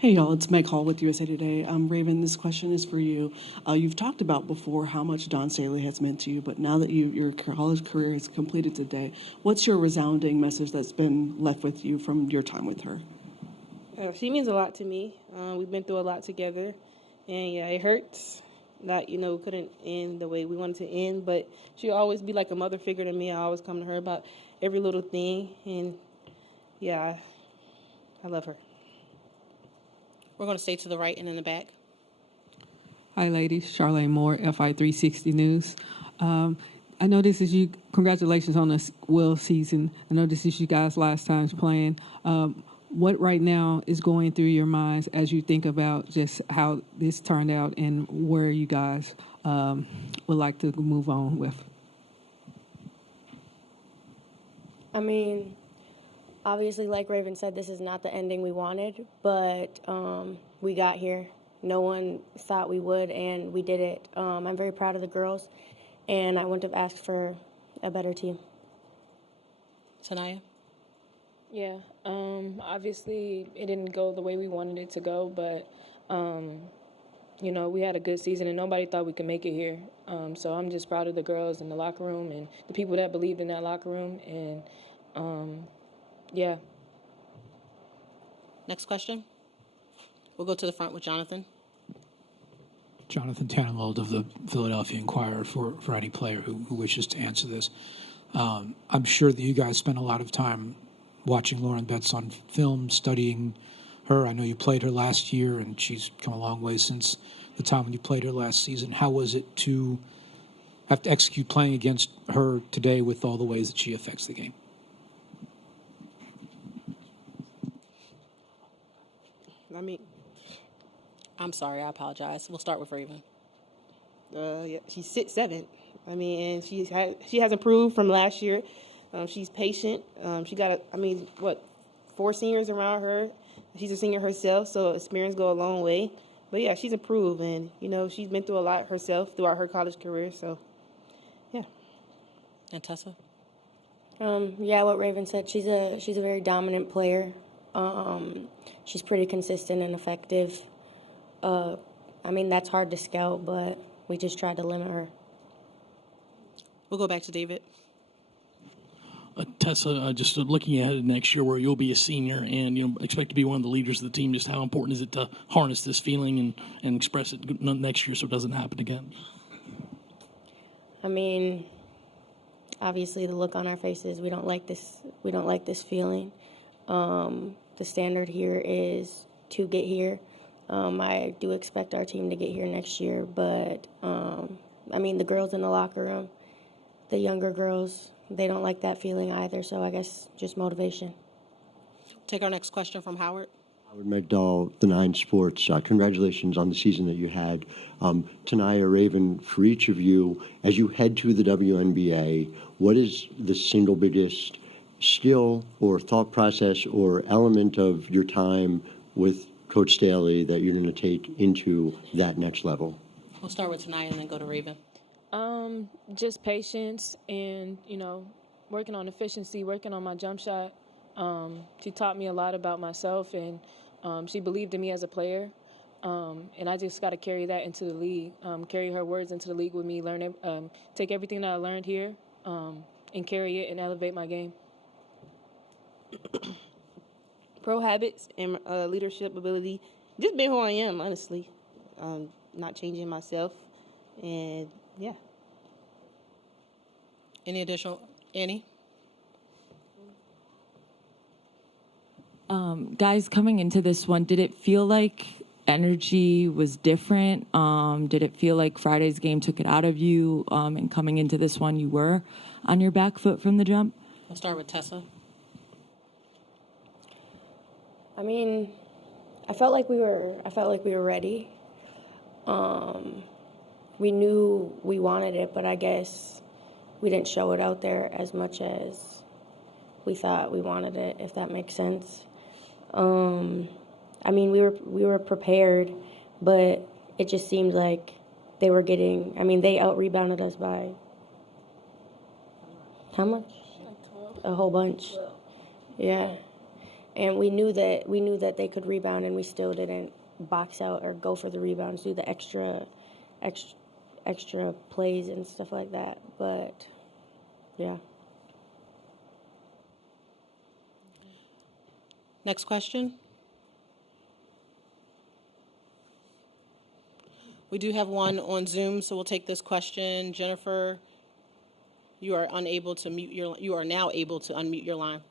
Hey y'all, it's Meg Hall with USA Today. Raven, this question is for you. You've talked about before how much Dawn Staley has meant to you, but now that your college career is completed today, what's your resounding message that's been left with you from your time with her? She means a lot to me. We've been through a lot together, and yeah, it hurts that couldn't end the way we wanted to end. But she'll always be like a mother figure to me. I always come to her about every little thing, and yeah, I love her. We're going to stay to the right and in the back. Hi, ladies. Charlene Moore, FI 360 News. I know this is you. Congratulations on the Will season. I know this is you guys' last times playing. What right now is going through your minds as you think about just how this turned out and where you guys would like to move on with? I mean, obviously, like Raven said, this is not the ending we wanted, but we got here. No one thought we would, and we did it. I'm very proud of the girls, and I wouldn't have asked for a better team. Tanaya? Yeah, obviously it didn't go the way we wanted it to go, but, we had a good season and nobody thought we could make it here. So I'm just proud of the girls in the locker room and the people that believed in that locker room, and, yeah. Next question. We'll go to the front with Jonathan. Jonathan Tannenwald of the Philadelphia Inquirer for any player who wishes to answer this. I'm sure that you guys spent a lot of time watching Lauren Betts on film, studying her. I know you played her last year, and she's come a long way since the time when you played her last season. How was it to have to execute playing against her today with all the ways that she affects the game? I'm sorry, I apologize. We'll start with Raven. Yeah, she's 6'7". And she has improved from last year. She's patient. She got 4 seniors around her. She's a senior herself, so experience go a long way. But yeah, she's improved, and she's been through a lot herself throughout her college career. So, yeah. And Tessa? Yeah, what Raven said. She's a very dominant player. She's pretty consistent and effective. That's hard to scout, but we just tried to limit her. We'll go back to David. Tessa, just looking ahead next year where you'll be a senior and expect to be one of the leaders of the team, just how important is it to harness this feeling and express it next year so it doesn't happen again? Obviously the look on our faces, we don't like this feeling. The standard here is to get here. I do expect our team to get here next year, but the girls in the locker room, the younger girls, they don't like that feeling either, so I guess just motivation. Take our next question from Howard. Howard Megdal, the 9 Sports. Congratulations on the season that you had. Tanaya, Raven, for each of you, as you head to the WNBA, what is the single biggest skill or thought process or element of your time with Coach Staley that you're going to take into that next level? We'll start with Tanaya and then go to Raven. Just patience and, working on efficiency, working on my jump shot. She taught me a lot about myself, and she believed in me as a player. And I just got to carry that into the league, carry her words into the league with me, take everything that I learned here and carry it and elevate my game. Pro habits and leadership ability, just being who I am, honestly. Not changing myself, and yeah. Any additional? Annie? Guys, coming into this one, did it feel like energy was different? Did it feel like Friday's game took it out of you? And coming into this one, you were on your back foot from the jump? We'll start with Tessa. I felt like we were ready. We knew we wanted it, but I guess we didn't show it out there as much as we thought we wanted it, if that makes sense. We were prepared, but it just seemed like they were they out-rebounded us by how much? A whole bunch. Yeah. and we knew that they could rebound, and we still didn't box out or go for the rebounds, do the extra plays and stuff like that. But yeah. Next question. We do have one on Zoom, so we'll take this question. Jennifer, you are now able to unmute your line.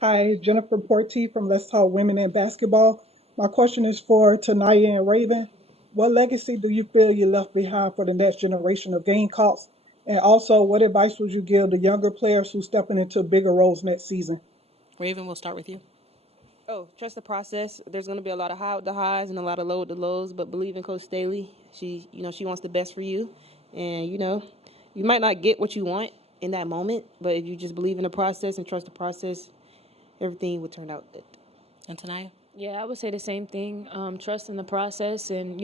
Hi, Jennifer Porty from Let's Talk Women in Basketball. My question is for Tanaya and Raven. What legacy do you feel you left behind for the next generation of Gamecocks? And also, what advice would you give the younger players who's stepping into bigger roles next season? Raven, we'll start with you. Oh, trust the process. There's going to be a lot of high with the highs and a lot of low with the lows, but believe in Coach Staley. She wants the best for you. And, you might not get what you want in that moment, but if you just believe in the process and trust the process, everything will turn out good. And Tanaya? Yeah, I would say the same thing. Trust in the process and,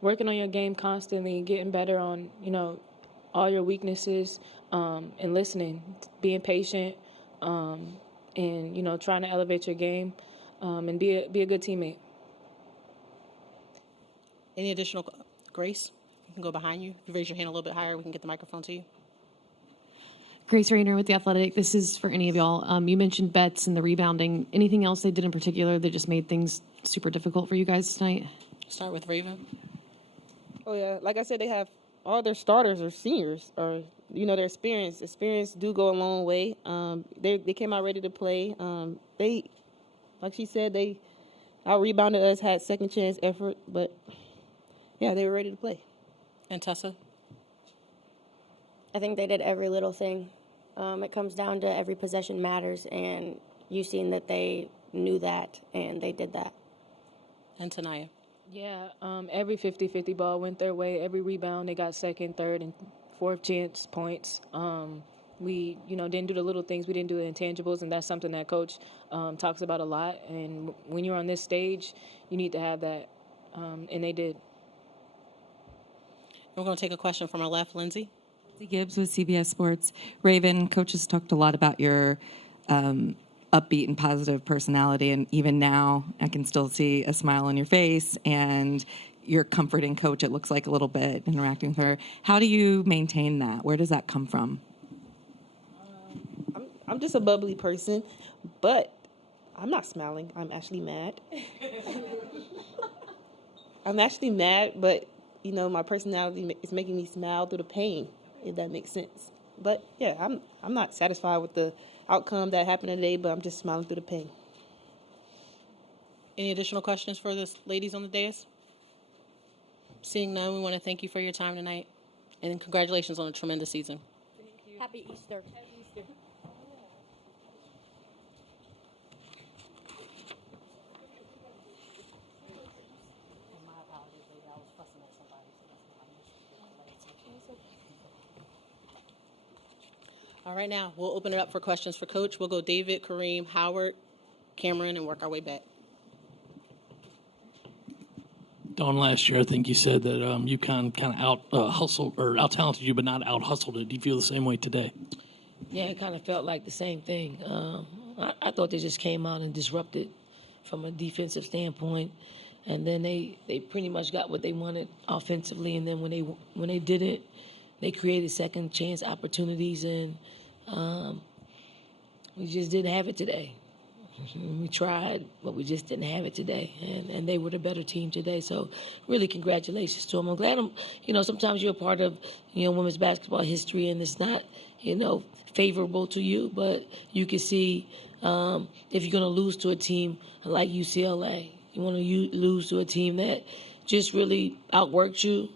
working on your game constantly, getting better on, all your weaknesses, and listening, being patient, and, trying to elevate your game, and be a good teammate. Any additional, Grace? You can go behind you. If you raise your hand a little bit higher, we can get the microphone to you. Grace Rayner with The Athletic. This is for any of y'all. You mentioned Betts and the rebounding. Anything else they did in particular that just made things super difficult for you guys tonight? Start with Raven. Oh, yeah. Like I said, they have all their starters are seniors or, their experience. Experience do go a long way. They came out ready to play. They, like she said, they out-rebounded us, had second chance effort, but, yeah, they were ready to play. And Tessa? I think they did every little thing. It comes down to every possession matters, and you've seen that they knew that, and they did that. And Tanaya? Yeah, every 50-50 ball went their way. Every rebound, they got second, third, and fourth chance points. We, didn't do the little things. We didn't do the intangibles, and that's something that Coach talks about a lot. And when you're on this stage, you need to have that, and they did. We're going to take a question from our left. Lindsay? Gibbs with CBS Sports. Raven, Coach has talked a lot about your upbeat and positive personality, and even now I can still see a smile on your face, and you're comforting Coach, it looks like, a little bit, interacting with her. How do you maintain that? Where does that come from? I'm just a bubbly person, but I'm not smiling. I'm actually mad. I'm actually mad, but, my personality is making me smile through the pain, if that makes sense. But, yeah, I'm not satisfied with the outcome that happened today, but I'm just smiling through the pain. Any additional questions for the ladies on the dais? Seeing none, we want to thank you for your time tonight, and congratulations on a tremendous season. Thank you. Happy Easter. All right, now we'll open it up for questions for Coach. We'll go David, Kareem, Howard, Cameron, and work our way back. Dawn, last year I think you said that UConn kind of out talented you, but not out hustled it. Do you feel the same way today? Yeah, it kind of felt like the same thing. I thought they just came out and disrupted from a defensive standpoint, and then they pretty much got what they wanted offensively. And then when they did it, they created second chance opportunities, and we just didn't have it today. We tried, but we just didn't have it today, and they were the better team today. So, really, congratulations to them. I'm glad sometimes you're a part of women's basketball history, and it's not favorable to you, but you can see if you're going to lose to a team like UCLA, you want to lose to a team that just really outworked you,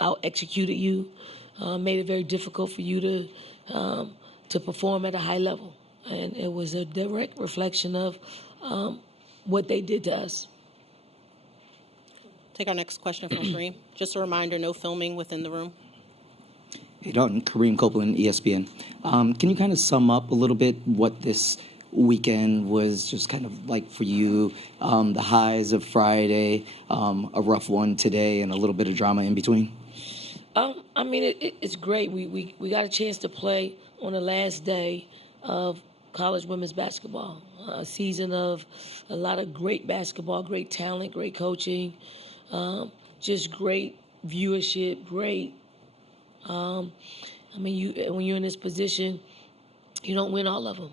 out-executed you, made it very difficult for you to perform at a high level. And it was a direct reflection of what they did to us. Take our next question from Kareem. Just a reminder, no filming within the room. Hey, Dawn, Kareem Copeland, ESPN. Can you kind of sum up a little bit what this weekend was just kind of like for you? The highs of Friday, a rough one today, and a little bit of drama in between? It's great. We got a chance to play on the last day of college women's basketball. A season of a lot of great basketball, great talent, great coaching, just great viewership, great. When you're in this position, you don't win all of them.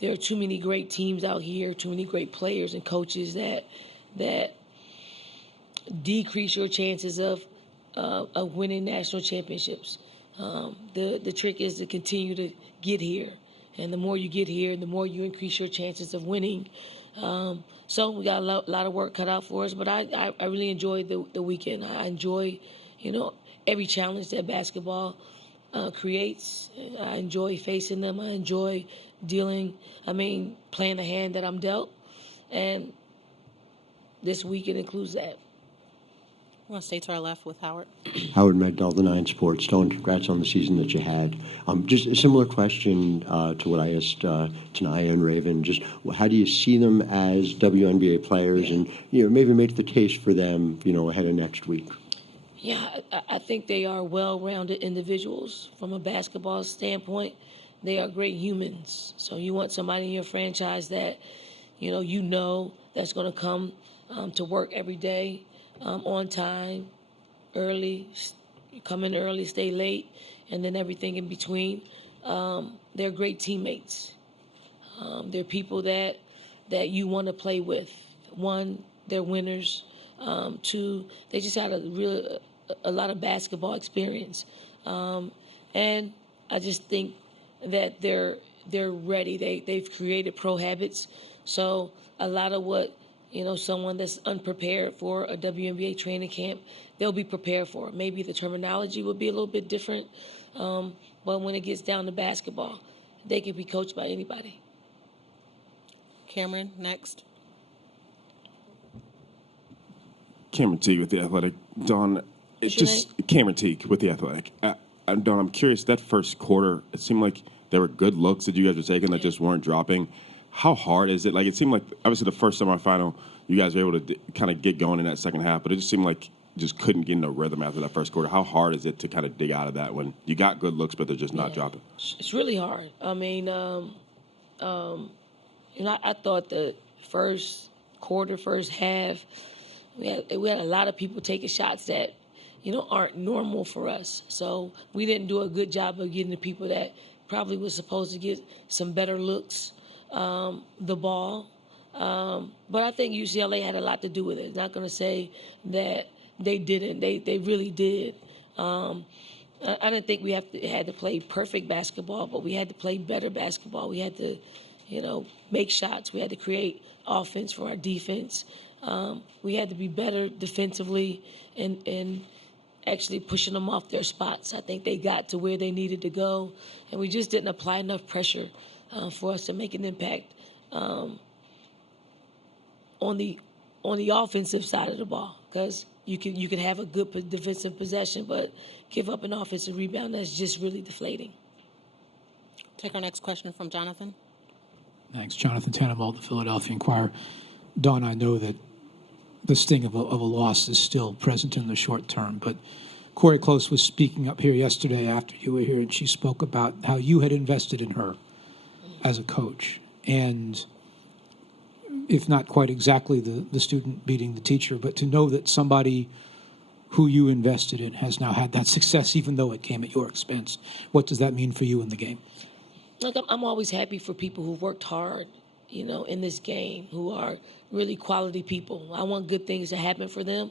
There are too many great teams out here, too many great players and coaches that decrease your chances of winning national championships. The trick is to continue to get here. And the more you get here, the more you increase your chances of winning. So we got a lot of work cut out for us, but I really enjoyed the weekend. I enjoy, every challenge that basketball creates. I enjoy facing them. I enjoy playing the hand that I'm dealt. And this weekend includes that. I want to stay to our left with Howard. Howard Megdal, the 9 Sports. Dawn, congrats on the season that you had. Just a similar question to what I asked Tanaya and Raven. Just how do you see them as WNBA players, and maybe make the case for them, ahead of next week? Yeah, I think they are well-rounded individuals from a basketball standpoint. They are great humans. So you want somebody in your franchise that, that's going to come to work every day, on time, early, come in early, stay late, and then everything in between. They're great teammates. They're people that you want to play with. One, they're winners. Two, they just had a lot of basketball experience. And I just think that they're ready. They've created pro habits. So a lot of what someone that's unprepared for a WNBA training camp, they'll be prepared for it. Maybe the terminology will be a little bit different, but when it gets down to basketball, they can be coached by anybody. Cameron, next. Cameron Teague with The Athletic. Dawn, Cameron Teague with The Athletic. Dawn, I'm curious, that first quarter, it seemed like there were good looks that you guys were taking that just weren't dropping. How hard is it? Like, it seemed like, obviously, the first semifinal, you guys were able to kind of get going in that second half, but it just seemed like you just couldn't get in a rhythm after that first quarter. How hard is it to kind of dig out of that when you got good looks, but they're just not dropping? It's really hard. I thought the first quarter, first half, we had a lot of people taking shots that, aren't normal for us. So we didn't do a good job of getting the people that probably was supposed to get some better looks the ball. But I think UCLA had a lot to do with it. Not going to say that they didn't. They really did. I didn't think we had to play perfect basketball, but we had to play better basketball. We had to, make shots. We had to create offense for our defense. We had to be better defensively and actually pushing them off their spots. I think they got to where they needed to go, and we just didn't apply enough pressure for us to make an impact on the offensive side of the ball, because you can have a good defensive possession, but give up an offensive rebound that's just really deflating. Take our next question from Jonathan. Thanks. Jonathan Tannenwald, the Philadelphia Inquirer. Dawn, I know that the sting of a loss is still present in the short term, but Corey Close was speaking up here yesterday after you were here, and she spoke about how you had invested in her as a coach. And if not quite exactly the student beating the teacher, but to know that somebody who you invested in has now had that success, even though it came at your expense. What does that mean for you in the game? Look, I'm always happy for people who worked hard, in this game, who are really quality people. I want good things to happen for them.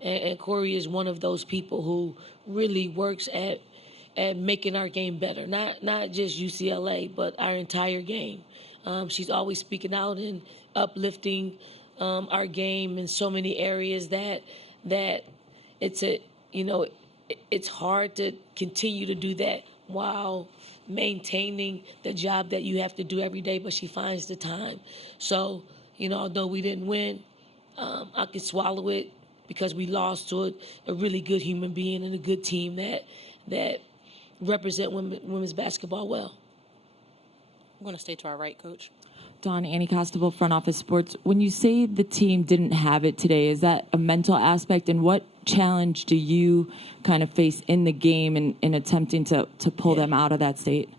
And Corey is one of those people who really works at making our game better. Not just UCLA, but our entire game. She's always speaking out and uplifting our game in so many areas that it's hard to continue to do that while maintaining the job that you have to do every day, but she finds the time. So, although we didn't win, I could swallow it because we lost to a really good human being and a good team that represent women's basketball well. I'm going to stay to our right, Coach. Dawn, Annie Costable, Front Office Sports. When you say the team didn't have it today, is that a mental aspect? And what challenge do you kind of face in the game in attempting to pull them out of that state?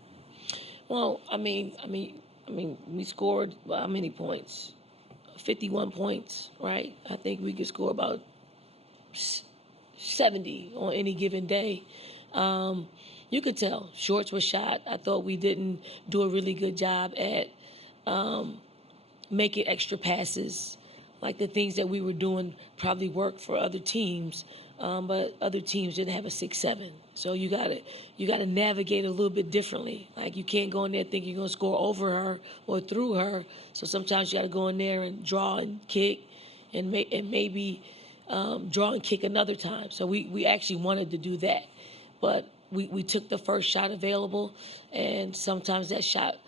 Well, we scored how many points? 51 points, right? I think we could score about 70 on any given day. You could tell shorts were shot. I thought we didn't do a really good job at making extra passes. Like the things that we were doing probably worked for other teams, but other teams didn't have a 6-7. So you gotta navigate a little bit differently. Like you can't go in there thinking you're gonna score over her or through her. So sometimes you gotta go in there and draw and kick, and maybe draw and kick another time. So we actually wanted to do that, but we took the first shot available, and sometimes that shot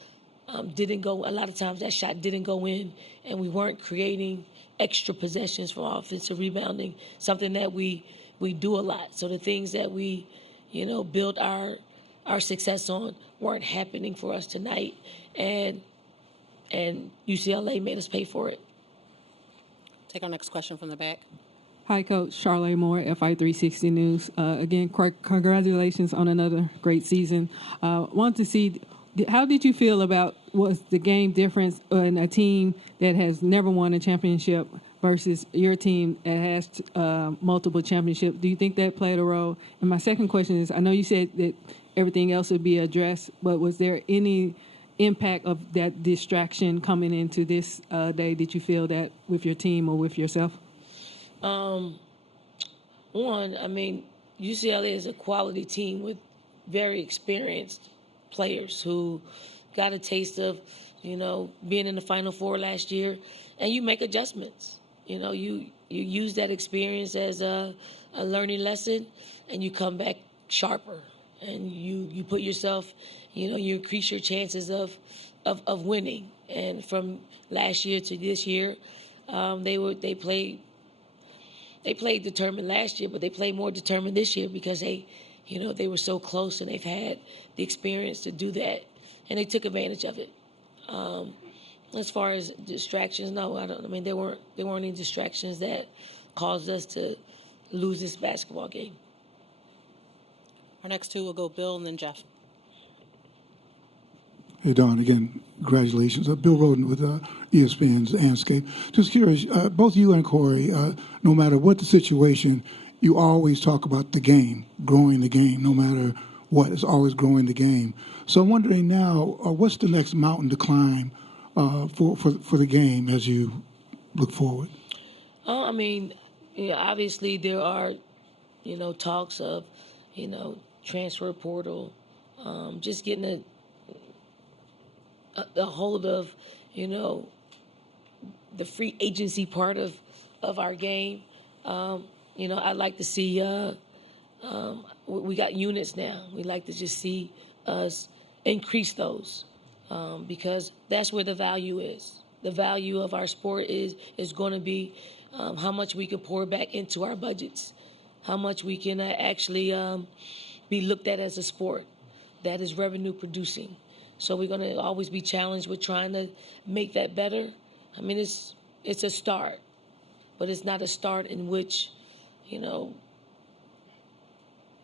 didn't go. A lot of times that shot didn't go in, and we weren't creating extra possessions from offensive rebounding, something that we do a lot. So the things that we, build our success on weren't happening for us tonight, and UCLA made us pay for it. Take our next question from the back. Hi, Coach. Charlotte Moore, FI360 News. Again, congratulations on another great season. Want to see, how did you feel about, was the game difference in a team that has never won a championship versus your team that has multiple championships? Do you think that played a role? And my second question is, I know you said that everything else would be addressed, but was there any impact of that distraction coming into this day? Did you feel that with your team or with yourself? UCLA is a quality team with very experienced players who got a taste of, being in the Final Four last year, and you make adjustments. You use that experience as a learning lesson, and you come back sharper, and you put yourself, you increase your chances of winning. And from last year to this year, they played determined last year, but they played more determined this year because they were so close, and they've had the experience to do that, and they took advantage of it. As far as distractions, no, there weren't any distractions that caused us to lose this basketball game. Our next two will go Bill and then Jeff. Hey, Dawn, again, congratulations. Bill Roden with ESPN's Landscape. Just curious, both you and Corey, no matter what the situation, you always talk about the game, growing the game, no matter what. It's always growing the game. So I'm wondering now, what's the next mountain to climb for the game as you look forward? Obviously there are, talks of, transfer portal, just getting a hold of, the free agency part of our game. I'd like to see, we got units now. We'd like to just see us increase those because that's where the value is. The value of our sport is going to be how much we can pour back into our budgets, how much we can actually be looked at as a sport that is revenue producing. So we're going to always be challenged with trying to make that better. It's a start, but it's not a start in which,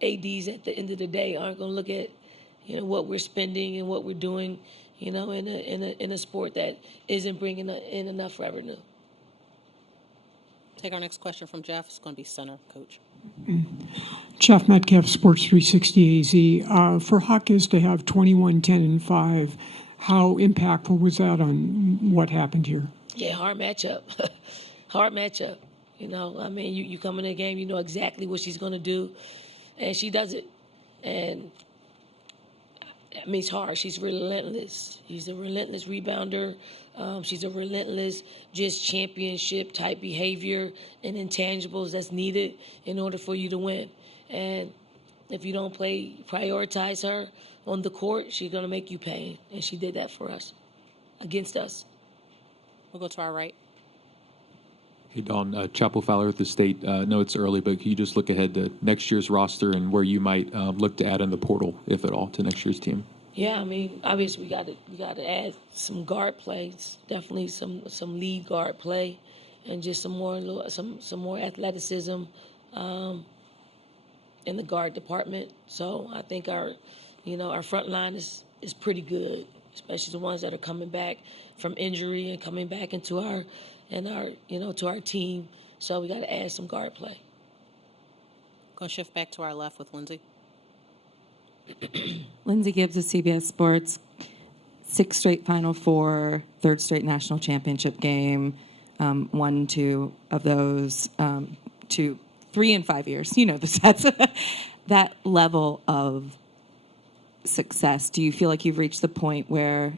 ADs at the end of the day aren't going to look at, what we're spending and what we're doing, in a sport that isn't bringing in enough revenue. Take our next question from Jeff. It's going to be center, Coach. Jeff Metcalf, Sports 360 AZ. For Hawkins to have 21, 10, and 5, how impactful was that on what happened here? Yeah, hard matchup. Hard matchup. You come in the game, you know exactly what she's going to do, and she does it. And it's hard. She's relentless. She's a relentless rebounder. She's a relentless, just championship type behavior and intangibles that's needed in order for you to win. And if you don't prioritize her on the court, she's going to make you pay. And she did that for us, against us. We'll go to our right. Hey, Dawn, Chapel Fowler with the State. I know it's early, but can you just look ahead to next year's roster and where you might look to add in the portal, if at all, to next year's team? Yeah, obviously we got to add some guard plays, definitely some lead guard play, and just some more athleticism in the guard department. So I think our front line is is pretty good, especially the ones that are coming back from injury and coming back into our to our team. So we got to add some guard play. Going to shift back to our left with Lindsay. Lindsay Gibbs of CBS Sports. 6 straight Final Four, 3rd straight national championship game. 1, 2 of those, 2, 3 in 5 years. You know the stats. That level of success, do you feel like you've reached the point where,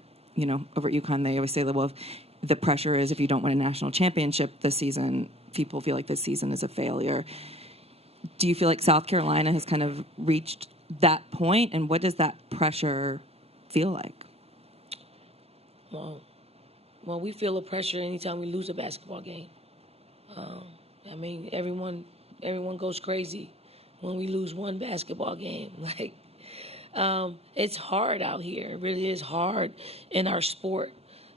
over at UConn, they always say, well, the pressure is if you don't win a national championship this season, people feel like this season is a failure. Do you feel like South Carolina has kind of reached that point, and what does that pressure feel like? Well, we feel the pressure anytime we lose a basketball game. I mean, everyone goes crazy when we lose one basketball game. Like, it's hard out here. It really is hard in our sport.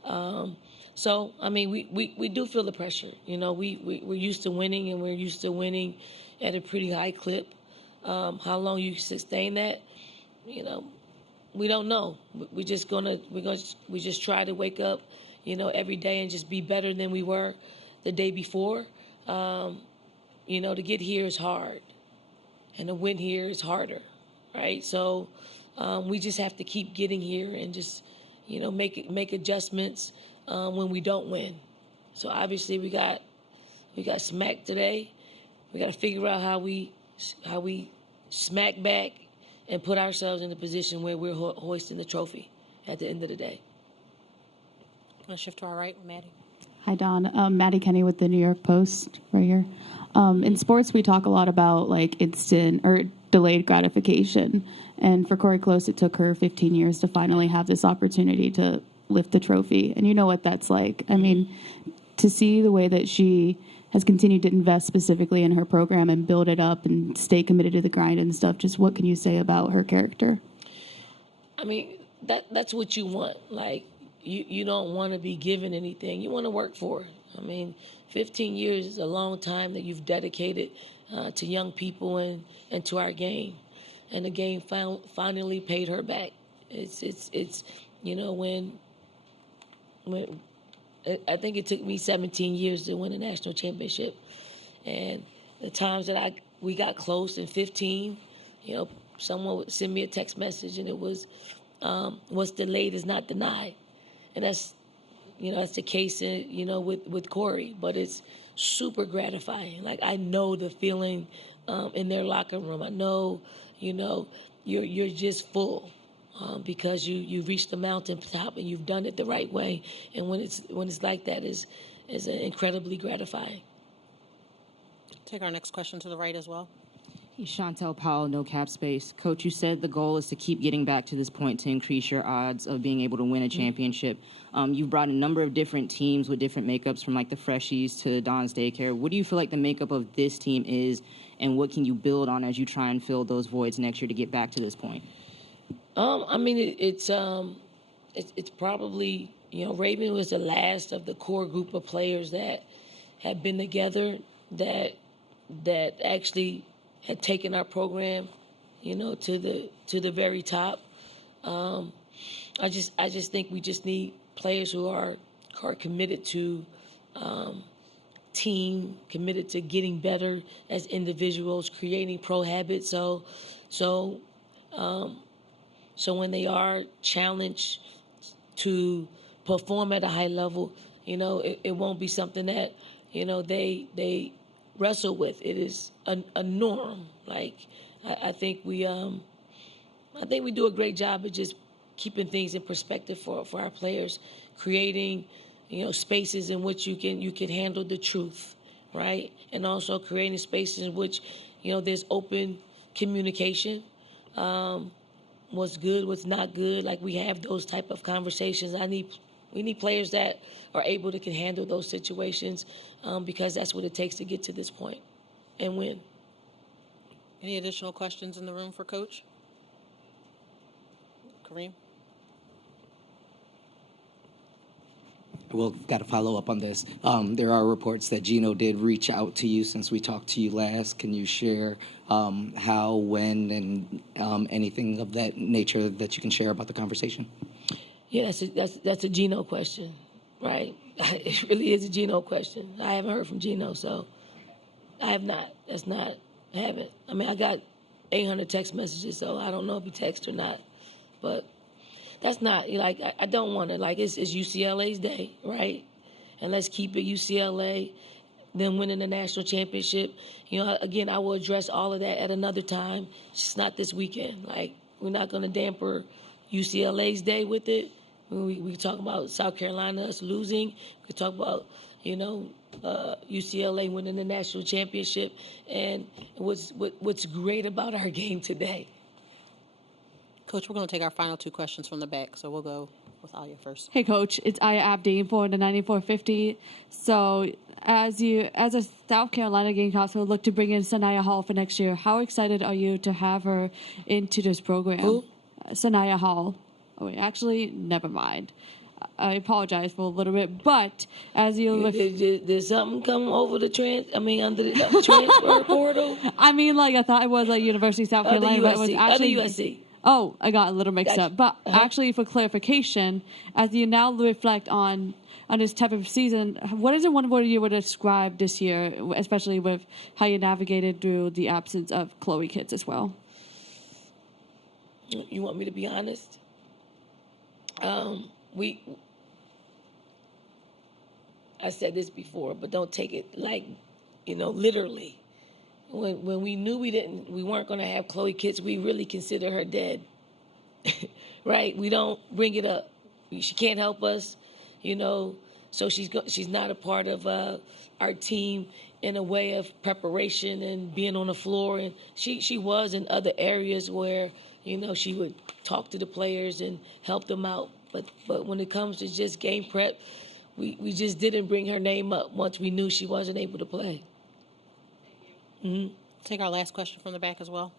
So, I mean, we do feel the pressure. We're used to winning, and we're used to winning at a pretty high clip. How long you sustain that, we don't know. We just try to wake up, every day and just be better than we were the day before. To get here is hard, and to win here is harder, right? So we just have to keep getting here and just, make adjustments when we don't win. So obviously we got smacked today. We got to figure out how we smack back and put ourselves in a position where we're hoisting the trophy at the end of the day. Let's shift to our right, Maddie. Hi, Dawn. Maddie Kenny with the New York Post right here. In sports, we talk a lot about instant or delayed gratification. And for Corey Close, it took her 15 years to finally have this opportunity to lift the trophy. And you know what that's like. I mean, to see the way that she has continued to invest specifically in her program and build it up and stay committed to the grind and stuff, just what can you say about her character? I mean, that's what you want. Like, you don't want to be given anything. You want to work for it. I mean, 15 years is a long time that you've dedicated to young people and to our game. And the game finally paid her back. It's when I think it took me 17 years to win a national championship. And the times that we got close in 15, someone would send me a text message and it was, what's delayed is not denied. And that's the case, with Corey. But it's super gratifying. Like, I know the feeling in their locker room. I know, you're just full. Because you reached the mountaintop and you've done it the right way, and when it's like that is incredibly gratifying. Take our next question to the right as well. Chantel Powell, No Cap Space. Coach, you said the goal is to keep getting back to this point to increase your odds of being able to win a championship. You've brought a number of different teams with different makeups, from like the Freshies to Dawn's Daycare. What do you feel like the makeup of this team is, and what can you build on as you try and fill those voids next year to get back to this point? I mean, it's probably, Raven was the last of the core group of players that had been together that actually had taken our program, to the very top. I just think we just need players who are committed to team, committed to getting better as individuals, creating pro habits. So when they are challenged to perform at a high level, it won't be something that, they wrestle with. It is a norm. Like, I think we do a great job of just keeping things in perspective for our players, creating, spaces in which you can handle the truth, right? And also creating spaces in which, there's open communication. What's good, what's not good. Like, we have those type of conversations. We need players that are able to can handle those situations, because that's what it takes to get to this point and win. Any additional questions in the room for Coach? Kareem? We'll got to follow up on this. There are reports that Gino did reach out to you since we talked to you last. Can you share how, when, and anything of that nature that you can share about the conversation? Yeah, that's a Gino question, right? It really is a Gino question. I haven't heard from Gino, so I have not. I haven't. I mean, I got 800 text messages, so I don't know if he texted or not. But that's not, like, I don't want to, like, it's UCLA's day, right? And let's keep it UCLA, them winning the national championship. You know, again, I will address all of that at another time. It's just not this weekend. Like, we're not going to damper UCLA's day with it. We talk about South Carolina, us losing. We talk about, UCLA winning the national championship. And what's great about our game today. Coach, we're going to take our final two questions from the back, so we'll go with Aya first. Hey, Coach, it's Aya Abdi for the 9450. So, as a South Carolina Gamecocks will look to bring in Sanaya Hall for next year, how excited are you to have her into this program? Who? Sanaya Hall. Oh, wait, actually, never mind. I apologize for a little bit, but as you did something come over the under the transfer portal? I mean, like, I thought it was like University of South Carolina, but it was actually USC. Oh, I got a little mixed Gotcha. up. But actually, for clarification, as you now reflect on this type of season, what is it one word you would describe this year, especially with how you navigated through the absence of Chloe Kitts as well? You want me to be honest? I said this before, but don't take it like, literally. When we knew we weren't going to have Chloe Kitts, we really consider her dead, right? We don't bring it up. She can't help us, so she's not a part of our team in a way of preparation and being on the floor. And she was in other areas where, she would talk to the players and help them out. But when it comes to just game prep, we just didn't bring her name up once we knew she wasn't able to play. Mm-hmm. Take our last question from the back as well.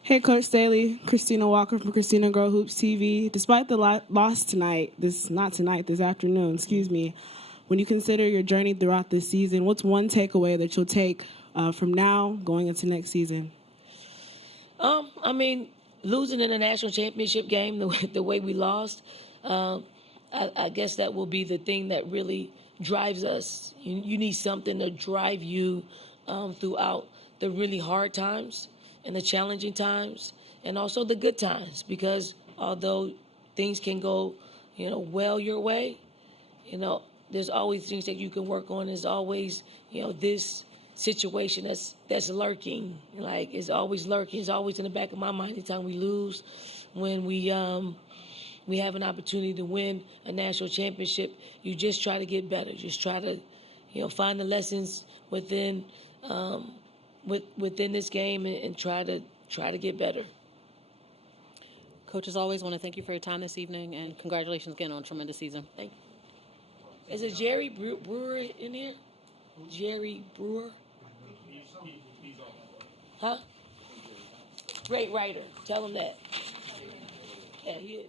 Hey, Coach Staley, Christina Walker from Christina Girl Hoops TV. Despite the loss this afternoon, when you consider your journey throughout this season, what's one takeaway that you'll take from now going into next season? Losing in a national championship game the way we lost, I guess that will be the thing that really drives us. You need something to drive you throughout the really hard times and the challenging times and also the good times, because although things can go, well your way, there's always things that you can work on. There's always, this situation that's lurking, like it's always lurking. It's always in the back of my mind anytime we lose. When we have an opportunity to win a national championship, you just try to get better. Just try to, find the lessons within this game and try to get better. Coach, as always, I want to thank you for your time this evening, and congratulations again on a tremendous season. Thank you. Is it Jerry Brewer in here? Jerry Brewer? Huh? Great writer. Tell him that. Yeah, he is.